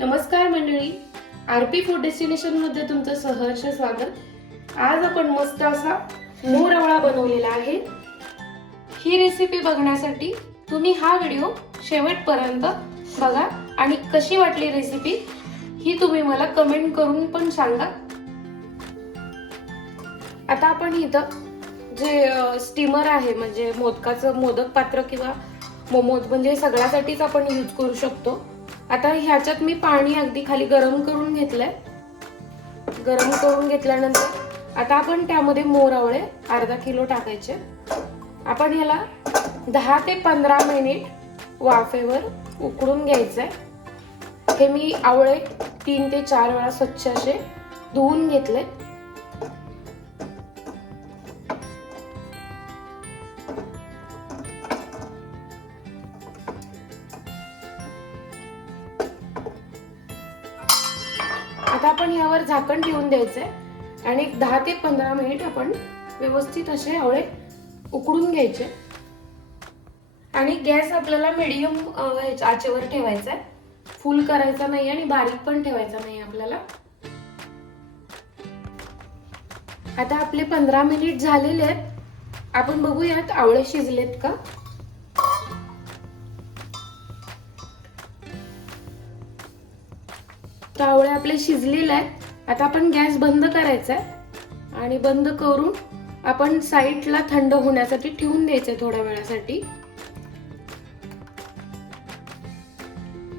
नमस्कार मंडळी, RP food destination मध्ये तुमचं सहर्ष स्वागत। आज आपण मस्त असा मोर आवळा बनवलेला आहे। ही रेसिपी बघण्यासाठी तुम्ही हा व्हिडिओ शेवटपर्यंत बघा आणि कशी वाटली रेसिपी ही तुम्ही मला कमेंट करून पण सांगा। आता आपण इथं जे स्टीमर आहे म्हणजे मोदक पात्र किंवा मोमोज म्हणजे सगळ्यासाठीच आपण यूज करू शकतो। आता ह्याच्यात मी पाणी अगदी खाली गरम करून घेतलंय। गरम करून घेतल्यानंतर आता आपण त्यामध्ये मोर आवळे अर्धा किलो टाकायचे। आपण याला 10 ते 15 मिनिट वाफेवर उकळून घ्यायचंय। हे मी आवळे 3 ते 4 वेळा स्वच्छ असे धुवून घेतले। आता आपण यावर झाकण ठेवून द्यायचंय आणि 10 ते 15 मिनिट आपण व्यवस्थित असे आवळे उकडून घ्यायचे। आणि गॅस आपल्याला मीडियम आचेवर ठेवायचा आहे, फुल करायचा नाही आणि बारीक पण ठेवायचा नाही आपल्याला। आता आपले 15 मिनिट झालेले आहेत। आपण बघूयात आवळे शिजलेत का। आवळे आपले शिजलेले आहेत। आता आपण गॅस बंद करायचा आहे आणि बंद करून आपण साईडला थंड होण्यासाठी ठेवून द्यायचे थोड्या वेळासाठी।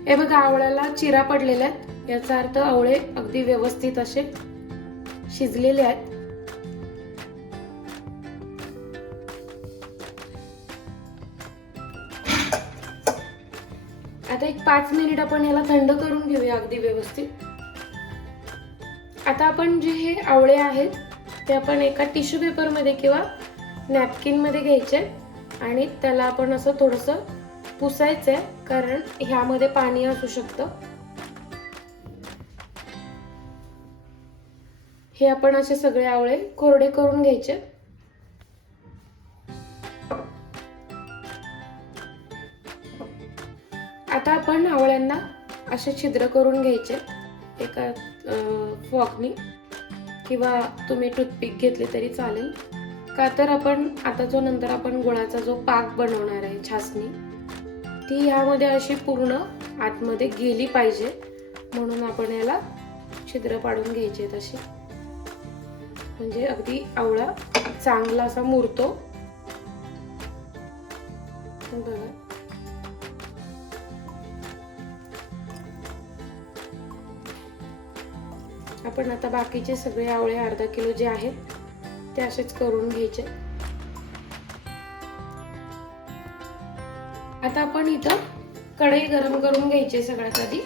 हे बघा आवळ्याला चिरा पडलेल्या आहेत, याचा अर्थ आवळे अगदी व्यवस्थित असे शिजलेले आहेत। आता एक 5 मिनिट आपण याला थंड करून घेऊया अगदी व्यवस्थित। आता आपण जे हे आवळे आहेत ते आपण एका टिश्यू पेपर मध्ये किंवा नॅपकिन मध्ये घ्यायचे आणि त्याला आपण असं थोडंसं पुसायचंय, कारण ह्यामध्ये पाणी असू शकतं। हे आपण असे सगळे आवळे कोरडे करून घ्यायचे। आता आपण आवळ्यांना असे छिद्र करून घ्यायचे एका फॉकनी किंवा तुम्ही टूथपिक घेतली तरी चालेल। का तर आपण आता जो नंतर आपण गुळाचा जो पाक बनवणार आहे छासणी, ती यामध्ये अशी पूर्ण आतमध्ये गेली पाहिजे, म्हणून आपण याला छिद्र पाडून घ्यायचे तसे, म्हणजे अगदी आवळा चांगला असा मुरतो। बघा आपण आता बाकीचे सगळे आवळे अर्धा किलो जे आहेत ते असेच करून घ्यायचे। आता आपण इथं कढई गरम करून घ्यायची सगळ्यात आधी।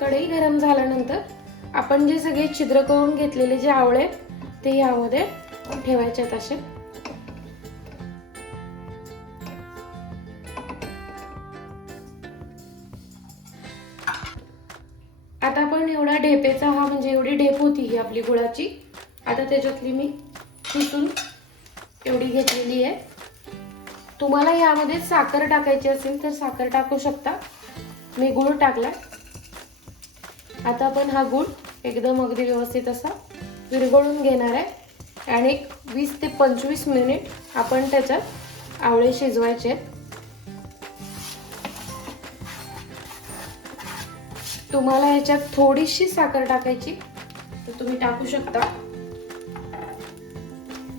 कढई गरम झाल्यानंतर आपण जे सगळे छिद्र करून घेतलेले जे आवळे ते यामध्ये ठेवायचे असे। आता आपण एवढा ढेपेचा हा म्हणजे एवढी ढेप होती ही आपली गुळाची, आता त्याच्यातली मी किसून एवढी घेतलेली आहे। तुम्हाला यामध्ये साखर टाकायची असेल तर साखर टाकू शकता, मी गुळ टाकलाय। आता आपण हा गुळ एकदम अगदी व्यवस्थित असा विरघळून घेणार आहे आणि 20 ते 25 मिनिट आपण त्याच्यात आवळे शिजवायचे। तुम्हाला याच्यात थोडीशी साखर टाकायची तर तुम्ही टाकू शकता,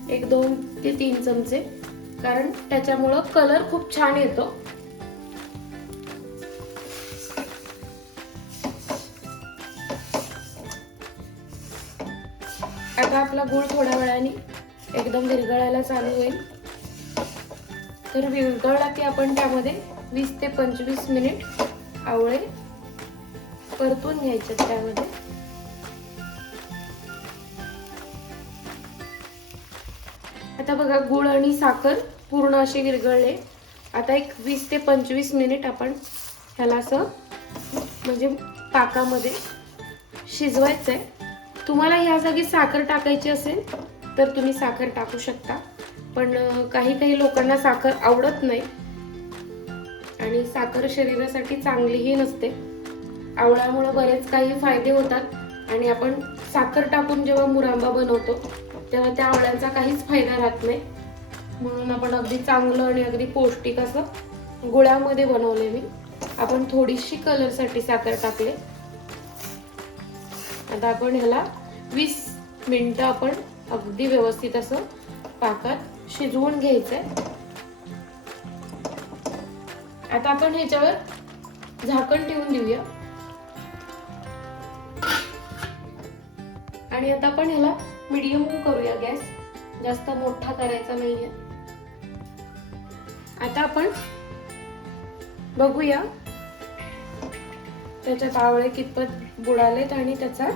1, 2 ते 3 चमचे, कारण त्याच्यामुळे कलर खूप छान येतो। आता आपला गूळ थोड्या वेळाने एकदम विरघळायला चालू होईल, तर विरघळला की आपण त्यामध्ये 20 ते 25 मिनिट आवळे परतून घ्यायचे त्यामध्ये। आता बघा गूळ आणि साखर पूर्ण अशी विरघळले। आता एक 20 ते 25 मिनिट आपण ह्याला असं म्हणजे पाकामध्ये शिजवायचंय। तुम्हाला ह्या जागी साखर टाकायची असेल तर तुम्ही साखर टाकू शकता, पण काही लोकांना साखर आवडत नाही आणि साखर शरीरासाठी चांगलीही नसते. आवळ्यामुळे बरेच काही फायदे होतात आणि आपण साखर टाकून जेव्हा मुरांबा बनवतो तेव्हा त्या आवळ्यांचा काहीच फायदा राहत नाही. म्हणून आपण अगदी चांगलं आणि अगदी पौष्टिक असं गुळामध्ये बनवले मी. आपण थोडीशी कलरसाठी साखर टाकले. आता आपण ह्याला 20 मिनिटं आपण अगदी व्यवस्थित असं पाकात शिजवून घ्यायचंय. आता आपण ह्याच्यावर झाकण ठेवून देऊया आणि आता आपण ह्याला मीडियम करूया गॅस, जास्त मोठा करायचा नाहीये. आता आपण बघूया त्याच्यात आवळे कितपत बुडालेत आणि त्याचा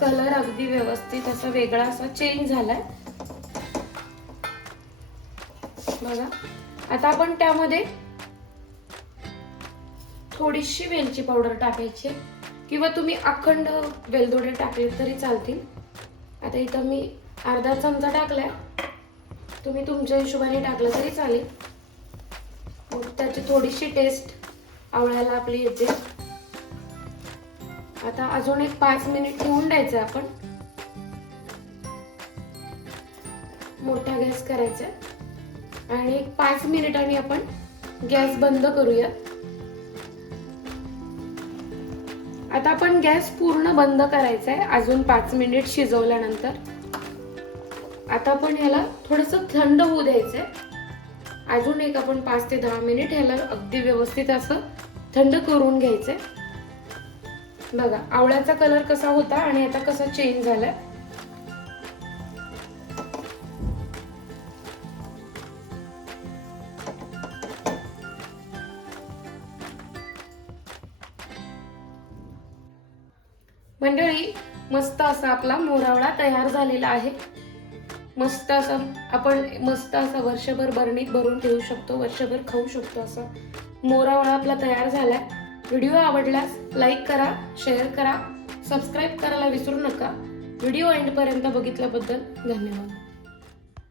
कलर अगदी व्यवस्थित असा वेगळा असा चेंज झालाय बघा. आता आपण त्यामध्ये थोडीशी वेलची पावडर टाकायची किंवा तुम्ही अखंड वेलदोडे टाकले तरी चालतील. आता इथं मी अर्धा चमचा टाकलाय, तुम्ही तुमच्या हिशोबाने टाकलं तरी चालेल. मग त्याची थोडीशी टेस्ट आवळ्याला आपली येते. आता अजून एक 5 मिनिट ठेवून द्यायचं आपण. मोठा गॅस करायचा आणि 5 मिनिटांनी आपण गॅस बंद करूया. आता आपण गॅस पूर्ण बंद करायचा आहे अजून 5 मिनिट शिजवल्यानंतर. आता आपण ह्याला थोडंसं थंड होऊ द्यायचंय. अजून एक आपण 5 ते 10 मिनिट ह्याला अगदी व्यवस्थित असं थंड करून घ्यायचंय. बघा आवळ्याचा कलर कसा होता आणि आता कसा चेंज झालाय. मंडळी, मस्त असा आपला मोरावळा तयार झालेला आहे. मस्त असा वर्षभर बरणीत भरून ठेवू शकतो, वर्षभर खाऊ शकतो असा मोरावळा आपला तयार झालाय. व्हिडिओ आवडल्यास लाईक करा, शेअर करा, सबस्क्राईब करायला विसरू नका. व्हिडिओ एंड पर्यंत बघितल्याबद्दल धन्यवाद.